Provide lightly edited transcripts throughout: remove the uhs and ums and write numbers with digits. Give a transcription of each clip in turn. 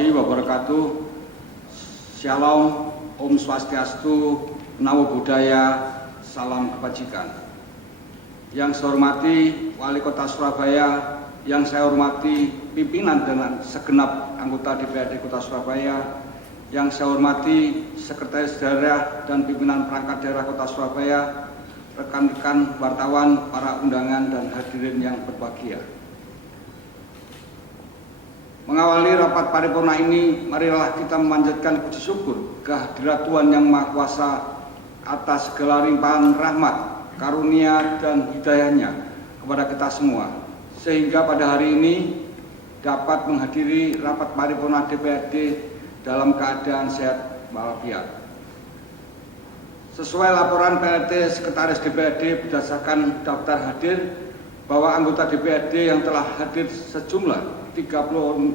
warahmatullahi wabarakatuh. Shalom, Om Swastiastu, Namo Buddhaya, salam kebajikan. Yang saya hormati Wali Kota Surabaya, yang saya hormati pimpinan dan segenap anggota DPRD Kota Surabaya, yang saya hormati Sekretaris Daerah dan pimpinan perangkat daerah Kota Surabaya, rekan-rekan wartawan, para undangan dan hadirin yang berbahagia. Mengawali rapat paripurna ini, marilah kita memanjatkan puji syukur kehadirat Tuhan Yang Maha Kuasa atas segala limpahan rahmat, karunia, dan hidayahnya kepada kita semua, sehingga pada hari ini dapat menghadiri rapat paripurna DPRD dalam keadaan sehat walafiat. Sesuai laporan PLT Sekretaris DPRD berdasarkan daftar hadir, bahwa anggota DPRD yang telah hadir sejumlah 35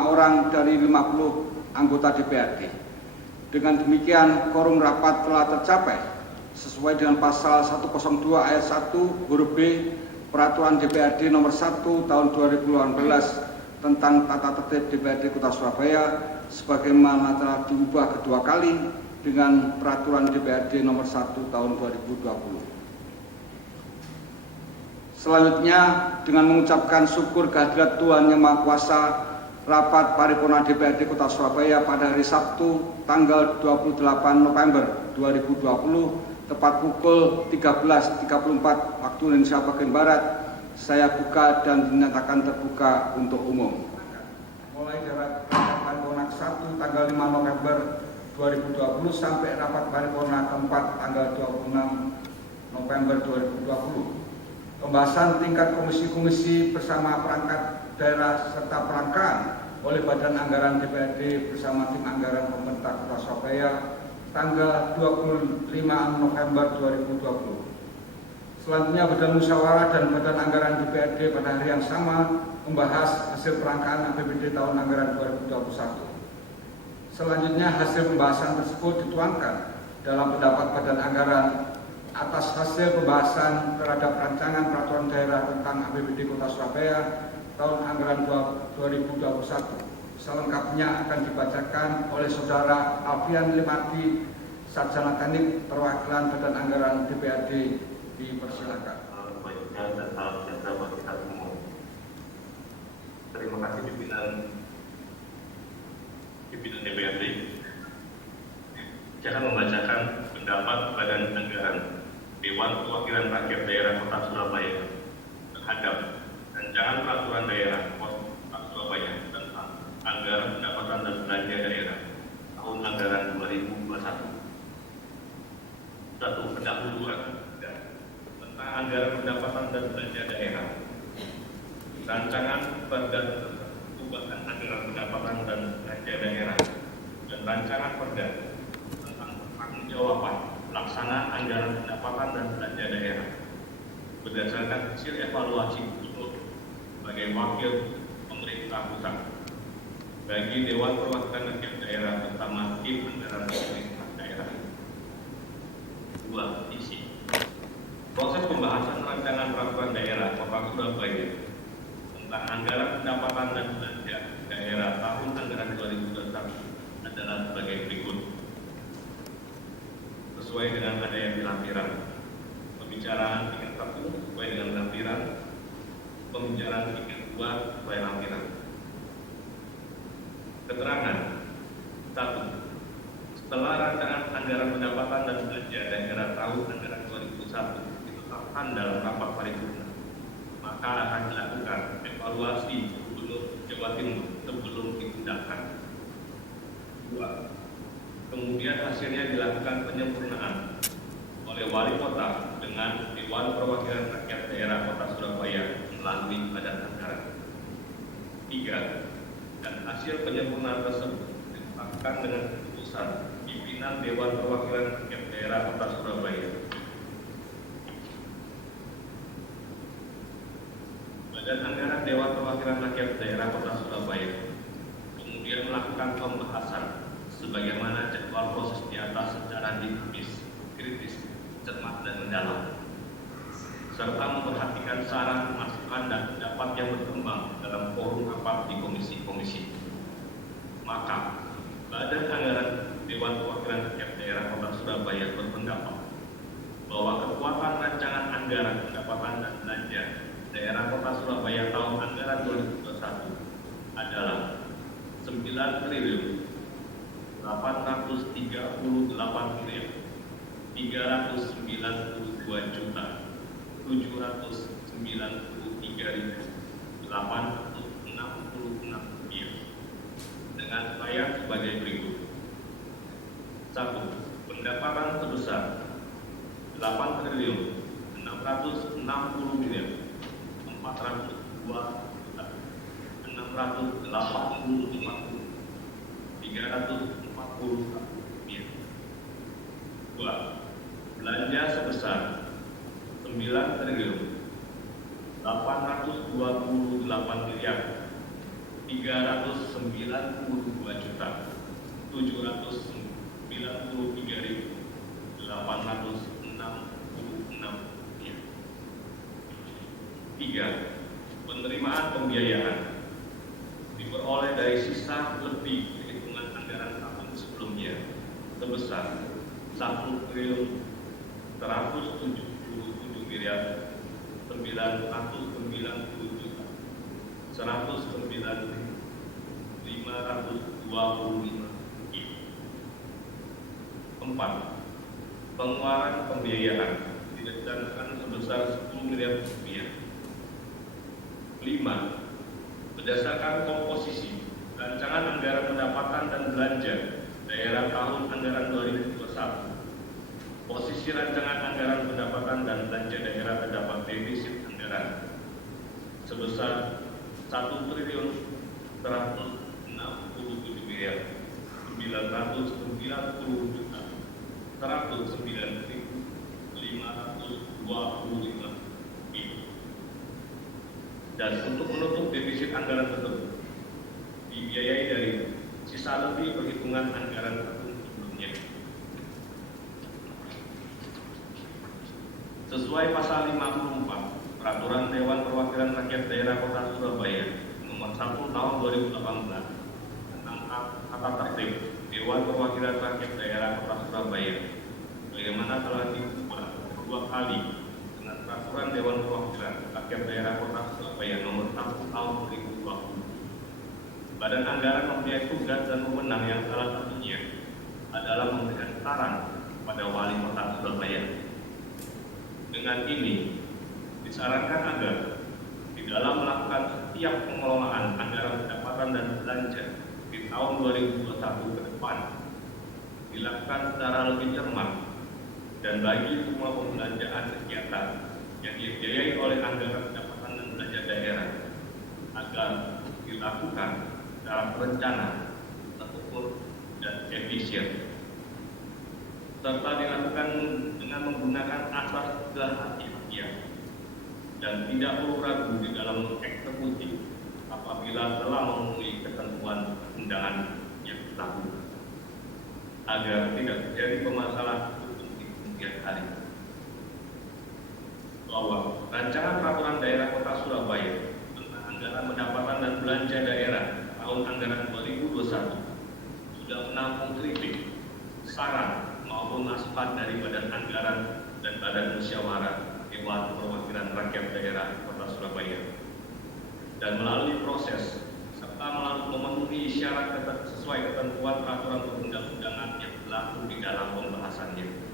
orang dari 50 anggota DPRD. Dengan demikian, quorum rapat telah tercapai sesuai dengan pasal 102 ayat 1 huruf B Peraturan DPRD nomor 1 tahun 2018 tentang tata tertib DPRD Kota Surabaya, sebagaimana telah diubah kedua kali dengan Peraturan DPRD nomor 1 tahun 2020. Selanjutnya, dengan mengucapkan syukur kehadirat Tuhan Yang Maha Kuasa, rapat paripurna DPRD Kota Surabaya pada hari Sabtu tanggal 28 November 2020 tepat pukul 13.34 waktu Indonesia bagian Barat, saya buka dan dinyatakan terbuka untuk umum. Mulai dari rapat paripurna 1 tanggal 5 November 2020 sampai rapat paripurna keempat tanggal 26 November 2020. Pembahasan tingkat komisi-komisi bersama perangkat daerah serta perangkat oleh Badan Anggaran DPRD bersama tim anggaran pemerintah Kota Surabaya tanggal 25 November 2020. Selanjutnya Badan Musyawarah dan Badan Anggaran DPRD pada hari yang sama membahas hasil perangkaan APBD tahun anggaran 2021. Selanjutnya hasil pembahasan tersebut dituangkan dalam pendapat Badan Anggaran atas hasil pembahasan terhadap rancangan peraturan daerah tentang APBD Kota Surabaya tahun anggaran 2021. Selengkapnya akan dibacakan oleh Saudara Alfian Limardi, Sarjana Teknik Perwakilan Badan Anggaran DPRD. Dipersilakan. Dan salam sejahtera bagi kita semua. Terima kasih pimpinan DPRD. Saya akan membacakan pendapat Badan Anggaran Dewan Perwakilan Rakyat Daerah Kota Surabaya terhadap rancangan peraturan daerah Kota Surabaya tentang anggaran pendapatan dan belanja daerah tahun anggaran 2021. 1. Pendahuluan tentang anggaran pendapatan dan belanja daerah. Rancangan Perda perubahan anggaran pendapatan dan belanja daerah dan rancangan Perda tentang pertanggungjawaban pelaksanaan anggaran pendapatan dan belanja daerah berdasarkan hasil evaluasi gubernur sebagai wakil pemerintah pusat bagi Dewan Perwakilan Rakyat Daerah bersama tim anggaran pemerintah daerah. 2. Isi proses pembahasan rancangan peraturan daerah Kota Surabaya tentang anggaran pendapatan dan belanja daerah tahun anggaran 2021 adalah sebagai berikut. Sesuai dengan adanya lampiran, pembicaraan tingkat 1 sesuai dengan lampiran, pembicaraan tingkat 2 sesuai lampiran. Keterangan 1. Setelah rancangan anggaran pendapatan dan belanja daerah tahun anggaran 2021 ditetapkan dalam rapat paripurna, maka akan dilakukan evaluasi Gubernur Jawa Timur sebelum ditindakkan. 2. Kemudian hasilnya dilakukan penyempurnaan oleh Wali Kota dengan Dewan Perwakilan Rakyat Daerah Kota Surabaya melalui Badan Anggaran. 3. Dan hasil penyempurnaan tersebut ditetapkan dengan keputusan pimpinan Dewan Perwakilan Rakyat Daerah Kota Surabaya. Badan Anggaran Dewan Perwakilan Rakyat Daerah Kota Surabaya kemudian melakukan pembahasan sebagaimana jadwal proses di atas secara dinamis, kritis, cermat dan mendalam, serta memperhatikan saran, masukan dan pendapat yang berkembang dalam forum rapat di komisi-komisi. Maka Badan Anggaran Dewan Perwakilan Rakyat Daerah Kota Surabaya berpendapat bahwa kekuatan rancangan anggaran pendapatan dan belanja daerah Kota Surabaya tahun anggaran 2021 adalah 9 triliun 838 miliar 392 juta 793.866 rupiah dengan bayar sebagai berikut. 1. Pendapatan sebesar 8 triliun 660 miliar 402 juta 685.340 rupiah. 2. Belanja sebesar 9 triliun 828 miliar 392 juta 793.866 rupiah. 3. Penerimaan pembiayaan diperoleh dari sisa lebih perhitungan anggaran tahun sebelumnya sebesar 1 triliun 177 miliar 990 juta 109.525 rupiah. 4. Pengeluaran pembiayaan direncanakan sebesar 10 miliar rupiah. 5. Berdasarkan komposisi rancangan anggaran pendapatan dan belanja daerah tahun anggaran 2021, posisi rancangan anggaran pendapatan dan belanja daerah terdapat defisit anggaran sebesar 1 triliun 167 miliar 990 juta 109.525 rupiah. Dan untuk menutup defisit anggaran tersebut dibiayai dari sisa lebih perhitungan anggaran tahun sebelumnya. Sesuai pasal 54 Peraturan Dewan Perwakilan Rakyat Daerah Kota Surabaya Nomor 1 Tahun 2018 tentang tata tertib Dewan Perwakilan Rakyat Daerah Kota Surabaya, bagaimana telah diubah 2 kali dengan Peraturan Dewan Perwakilan Rakyat Daerah Kota Surabaya Nomor 1 Tahun 2020. Badan Anggaran mempunyai tugas dan wewenang yang salah satunya adalah memberikan saran pada Wali Kota Surabaya. Dengan ini, disarankan agar di dalam melakukan setiap pengelolaan anggaran pendapatan dan belanja di tahun 2021 ke depan dilakukan secara lebih cermat dan bagi semua pembelanjaan kegiatan yang dibiayai oleh anggaran pendapatan dan belanja daerah agar dilakukan secara terencana, terukur, dan efisien, serta dilakukan dengan menggunakan asas kehati-hatian dan tidak perlu ragu di dalam mengeksekusi apabila telah memenuhi ketentuan undangan yang berlaku, agar tidak terjadi permasalahan hukum di kemudian hari. Bahwa rancangan peraturan daerah Kota Surabaya tentang anggaran pendapatan dan belanja daerah tahun anggaran 2021 sudah menampung kritik, saran maupun masukan dari Badan Anggaran dan Badan Musyawarah Dewan Perwakilan Rakyat Daerah Kota Surabaya, dan melalui proses serta memenuhi syarat sesuai ketentuan peraturan perundang-undangan yang berlaku di dalam pembahasannya.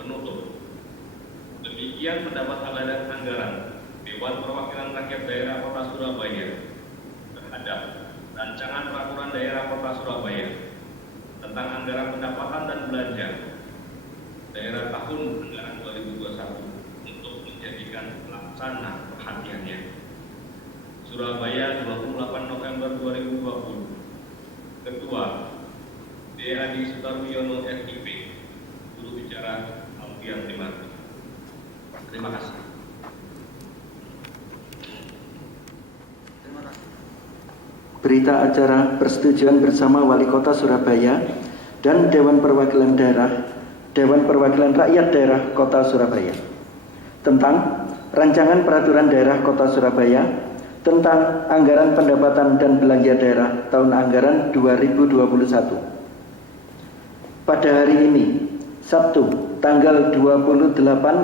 Penutup, demikian pendapat Badan Anggaran Dewan Perwakilan Rakyat Daerah Kota Surabaya terhadap rancangan peraturan daerah Kota Surabaya tentang anggaran pendapatan dan belanja daerah tahun anggaran 2021 untuk menjadikan pelaksana perhatiannya. Surabaya, 28 November 2020. Ketua D.Adi Sutarwiono SIP, Juru Bicara Alfian Primati. Terima kasih. Berita acara persetujuan bersama Wali Kota Surabaya dan Dewan Perwakilan Rakyat Daerah Kota Surabaya tentang Rancangan Peraturan Daerah Kota Surabaya tentang anggaran pendapatan dan belanja daerah tahun anggaran 2021. Pada hari ini, Sabtu, tanggal 28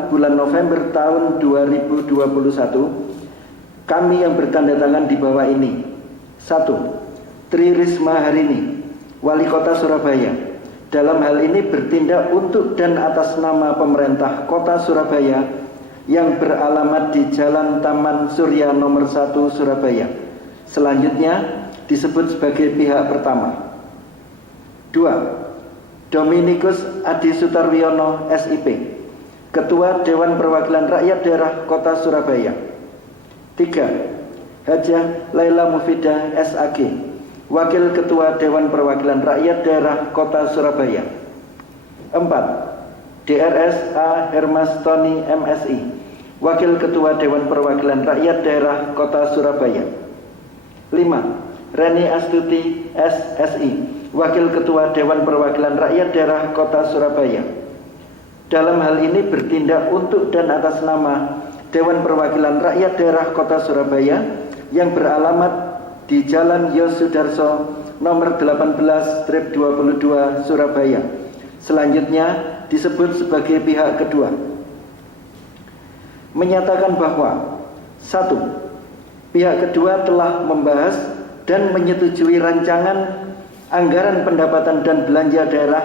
bulan November tahun 2021, kami yang bertanda tangan di bawah ini: 1. Tri Risma Harini, Wali Kota Surabaya, dalam hal ini bertindak untuk dan atas nama pemerintah Kota Surabaya yang beralamat di Jalan Taman Surya nomor 1 Surabaya. Selanjutnya disebut sebagai pihak pertama. 2. Dominikus Adi Sutarwiono SIP, Ketua Dewan Perwakilan Rakyat Daerah Kota Surabaya. 3. Hajah Laila Mufidah SAG, Wakil Ketua Dewan Perwakilan Rakyat Daerah Kota Surabaya. 4. DRS A. Hermas Tony MSI, Wakil Ketua Dewan Perwakilan Rakyat Daerah Kota Surabaya. 5. Reni Astuti SSI, Wakil Ketua Dewan Perwakilan Rakyat Daerah Kota Surabaya. Dalam hal ini bertindak untuk dan atas nama Dewan Perwakilan Rakyat Daerah Kota Surabaya yang beralamat di Jalan Yosudarso nomor 18/22 Surabaya. Selanjutnya disebut sebagai pihak kedua. Menyatakan bahwa 1. Pihak kedua telah membahas dan menyetujui rancangan anggaran pendapatan dan belanja daerah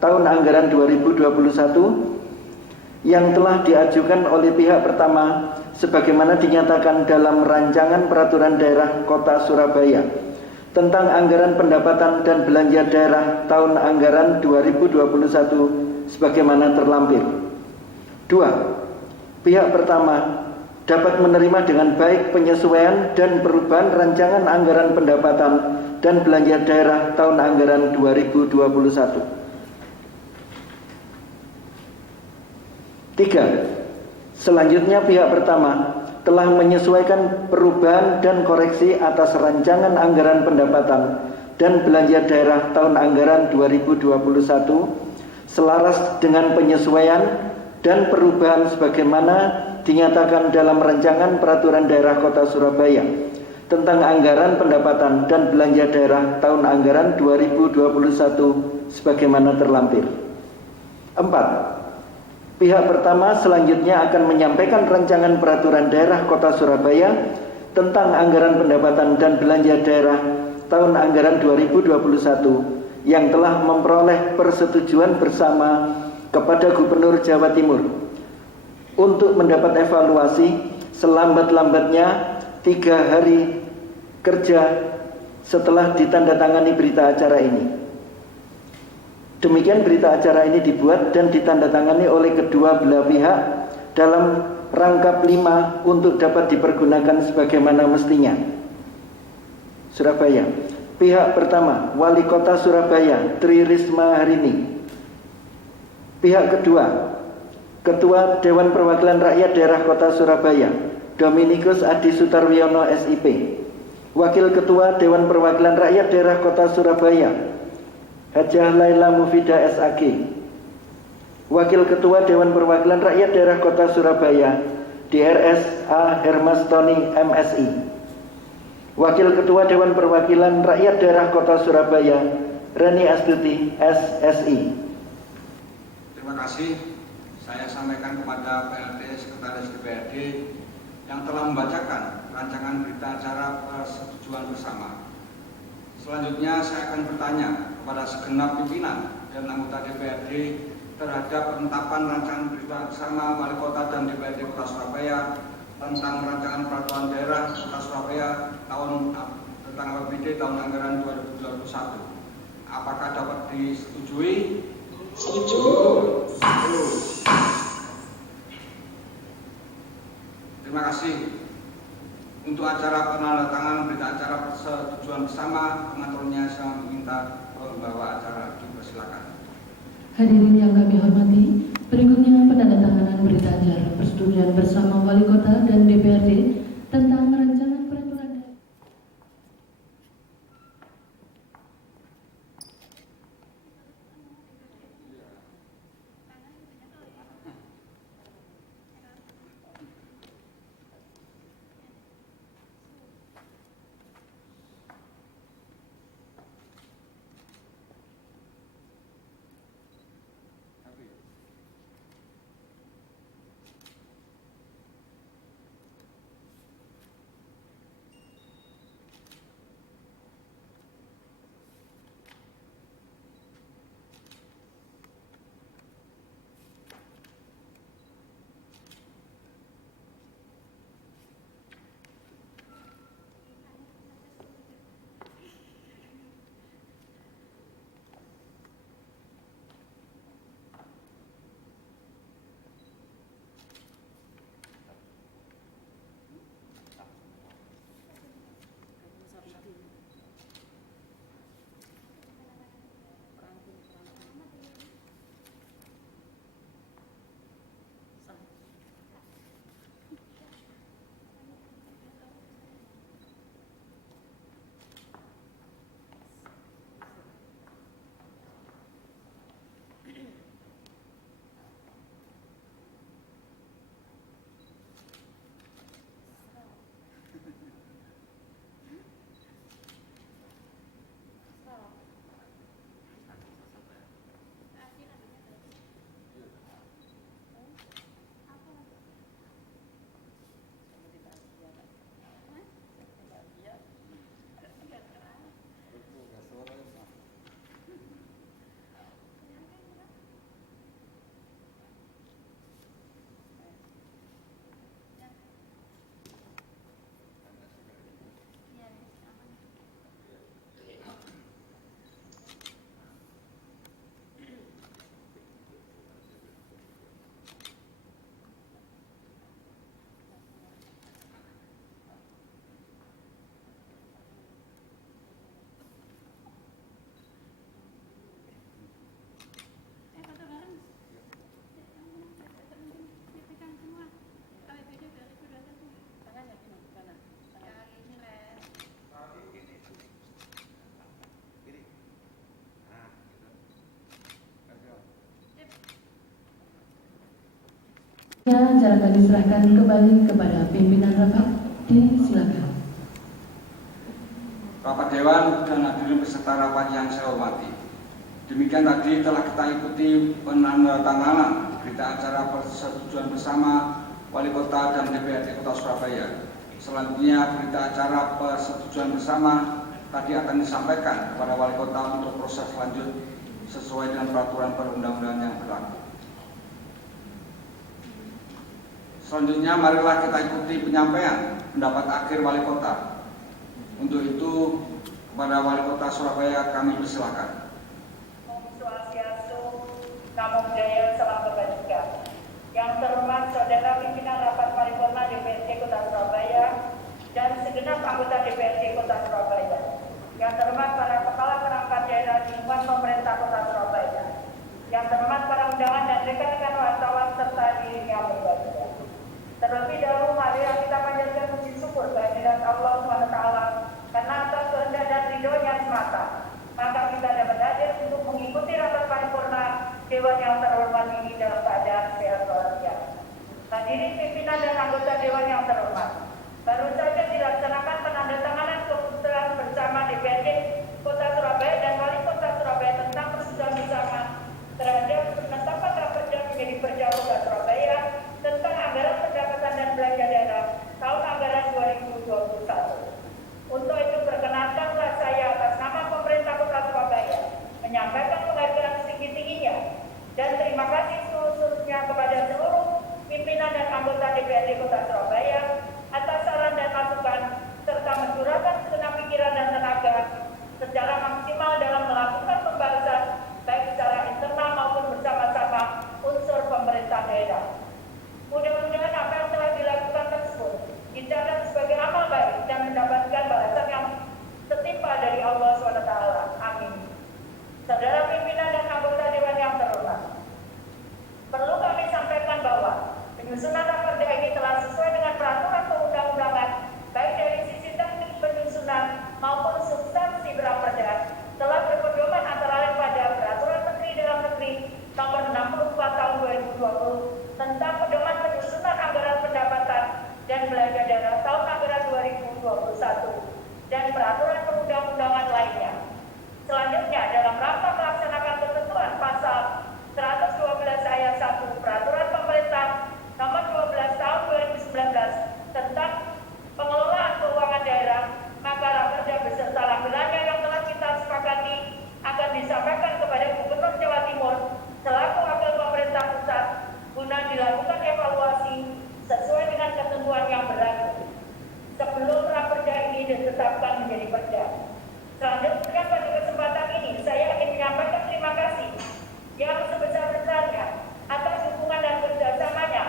tahun anggaran 2021 yang telah diajukan oleh pihak pertama sebagaimana dinyatakan dalam rancangan peraturan daerah Kota Surabaya tentang anggaran pendapatan dan belanja daerah tahun anggaran 2021 sebagaimana terlampir. 2. Pihak pertama dapat menerima dengan baik penyesuaian dan perubahan rancangan anggaran pendapatan dan belanja daerah tahun anggaran 2021. 3. Selanjutnya pihak pertama telah menyesuaikan perubahan dan koreksi atas rancangan anggaran pendapatan dan belanja daerah tahun anggaran 2021 selaras dengan penyesuaian dan perubahan sebagaimana dinyatakan dalam rancangan peraturan daerah Kota Surabaya tentang anggaran pendapatan dan belanja daerah tahun anggaran 2021 sebagaimana terlampir. 4. Pihak pertama selanjutnya akan menyampaikan rancangan peraturan daerah Kota Surabaya tentang anggaran pendapatan dan belanja daerah tahun anggaran 2021 yang telah memperoleh persetujuan bersama kepada Gubernur Jawa Timur untuk mendapat evaluasi selambat-lambatnya 3 hari kerja setelah ditandatangani berita acara ini. Demikian berita acara ini dibuat dan ditandatangani oleh kedua belah pihak dalam rangkap 5 untuk dapat dipergunakan sebagaimana mestinya. Surabaya. Pihak pertama, Wali Kota Surabaya Tri Risma Harini. Pihak kedua, Ketua Dewan Perwakilan Rakyat Daerah Kota Surabaya Dominikus Adi Sutarwiono SIP, Wakil Ketua Dewan Perwakilan Rakyat Daerah Kota Surabaya Hajah Laila Mufidah SAG, Wakil Ketua Dewan Perwakilan Rakyat Daerah Kota Surabaya DRS A. Hermas Tony MSI, Wakil Ketua Dewan Perwakilan Rakyat Daerah Kota Surabaya Reni Astuti SSI. Terima kasih. Saya sampaikan kepada PLT Sekretaris DPRD yang telah membacakan rancangan berita acara persetujuan bersama. Selanjutnya saya akan bertanya kepada segenap pimpinan dan anggota DPRD terhadap penetapan rancangan berita bersama Wali Kota dan DPRD Kota Surabaya tentang rancangan peraturan daerah Kota Surabaya tentang APBD tahun anggaran 2021. Apakah dapat disetujui? Setuju. Terima kasih. Untuk acara penandatanganan berita acara persetujuan bersama, pengaturnya saya meminta pembawa acara dipersilakan. Hadirin yang kami hormati, berikutnya penandatanganan berita acara persetujuan bersama Wali Kota dan DPRD tentang rancangan peraturan daerah. Acara akan diserahkan kembali kepada pimpinan rapat. Silakan. Bapak Dewan dan hadirin peserta rapat yang saya hormati. Demikian tadi telah kita ikuti penandatanganan berita acara persetujuan bersama Wali Kota dan DPRD Kota Surabaya. Selanjutnya berita acara persetujuan bersama tadi akan disampaikan kepada Wali Kota untuk proses lanjut sesuai dengan peraturan perundang-undangan yang berlaku. Selanjutnya marilah kita ikuti penyampaian pendapat akhir Wali Kota. Untuk itu kepada Wali Kota Surabaya kami persilakan. Om Swastiastu, Namo Buddhaya, salam kebajikan. Yang terhormat Saudara Pimpinan Rapat Paripurna DPRD Kota Surabaya dan segenap anggota DPRD Kota Surabaya. Yang terhormat para kepala perangkat daerah di lingkungan pemerintah Kota Surabaya. Yang terhormat para undangan dan rekan-rekan wartawan serta hadirin yang berbahagia. Terlebih dahulu marilah kita panjatkan puji syukur kehadirat Allah SWT karena atas kehendak dan ridhonya semata. Maka kita dapat hadir untuk mengikuti rapat paripurna Dewan yang terhormat ini dalam keadaan sehat walafiat. Hadirin pimpinan dan anggota Dewan yang terhormat, baru saja dilaksanakan penandatanganan keputusan bersama DPRD Kota Surabaya dan Wali Kota Surabaya tentang persetujuan bersama terhadap penetapan Raperda menjadi Perda Kota Surabaya tentang anggaran pendapatan dan belanja daerah tahun anggaran 2021. Untuk itu perkenankanlah saya atas nama pemerintah Kota Surabaya menyampaikan penghargaan setinggi-tingginya dan terima kasih seluruhnya kepada seluruh pimpinan dan anggota DPRD Kota Surabaya atas saran dan masukan serta mencurahkan segenap pikiran dan tenaga secara maksimal dalam melakukan pembahasan baik secara internal maupun bersama-sama unsur pemerintah daerah. Mudah-mudahan apa yang telah dilakukan tersebut dicatat sebagai amal baik dan mendapatkan balasan yang setimpal dari Allah SWT. Amin. Saudara pimpinan dan anggota Dewan yang terhormat, perlu kami sampaikan bahwa penyusunan raperda ini telah sesuai dengan peraturan perundang-undangan baik dari sisi teknik penyusunan maupun substansi raperda telah berpedoman antara lain pada Peraturan Menteri Dalam Negeri Nomor 64 Tahun 2020 tentang pedoman penyusunan anggaran pendapatan dan belanja daerah tahun anggaran 2021 dan peraturan perundang-undangan lainnya. Selanjutnya, dalam rangka melaksanakan ketentuan pasal 112 ayat 1 Peraturan Pemerintah Nomor 12 Tahun 2019 tentang pengelolaan keuangan daerah, maka raperda beserta lampirannya yang telah kita sepakati akan disampaikan kepada Gubernur Jawa Timur selaku wakil pemerintah pusat guna dilakukan evaluasi sesuai dengan ketentuan yang berlaku sebelum raperda ini ditetapkan menjadi perda. Selanjutnya pada kesempatan ini saya ingin menyampaikan terima kasih yang sebesar-besarnya atas dukungan dan kerjasamanya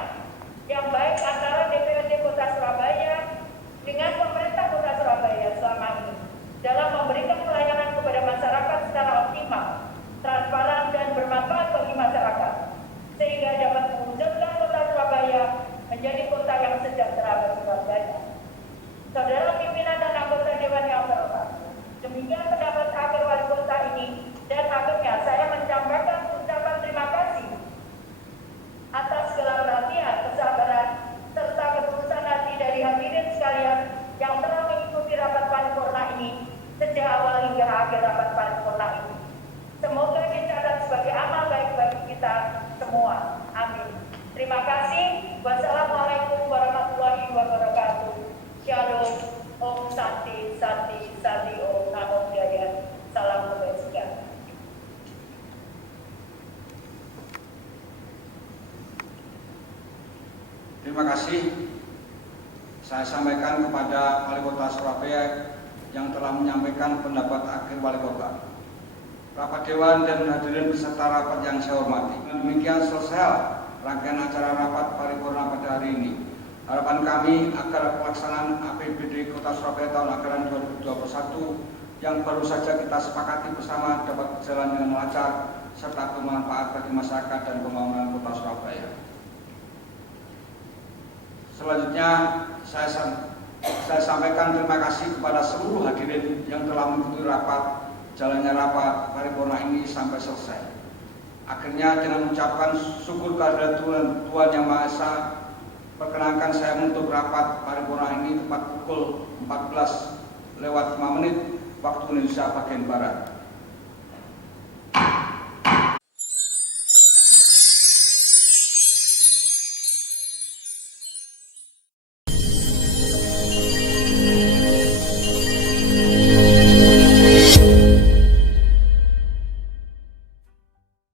yang baik antara DPRD Kota Surabaya dengan pemerintah Kota Surabaya selama ini dalam memberikan pelayanan kepada masyarakat secara optimal, transparan dan bermanfaat bagi masyarakat sehingga dapat mewujudkan Kota Surabaya menjadi kota yang sejahtera bagi warganya. Saudara pimpinan dan anggota Dewan yang terhormat, demikian pendapat akhir Wali Kota ini dan akhirnya saya menyampaikan ucapan terima kasih atas segala perhatian, kesabaran, serta ketulusan hati dari hadirin sekalian yang telah mengikuti rapat paripurna ini sejak awal hingga akhir rapat paripurna ini. Semoga dicatat sebagai amal baik bagi kita semua. Amin. Terima kasih. Wassalamualaikum warahmatullahi wabarakatuh. Shalom. Om Santi, Santi, Santi, Om Namo Buddhaya. Salam kebajikan. Terima kasih. Saya sampaikan kepada Wali Kota Surabaya yang telah menyampaikan pendapat akhir Wali Kota. Rapat Dewan dan hadirin peserta rapat yang saya hormati. Demikian selesai rangkaian acara rapat paripurna pada hari ini. Harapan kami agar pelaksanaan APBD Kota Surabaya tahun anggaran 2021 yang baru saja kita sepakati bersama dapat berjalan dengan lancar serta bermanfaat bagi masyarakat dan pembangunan Kota Surabaya. Selanjutnya saya sampaikan terima kasih kepada seluruh hadirin yang telah mengikuti jalannya rapat paripurna ini sampai selesai. Akhirnya dengan mengucapkan syukur kehadirat Tuhan Yang Maha Esa, perkenankan saya menutup rapat paripurna ini tepat pukul 14:05 waktu Indonesia bagian Barat.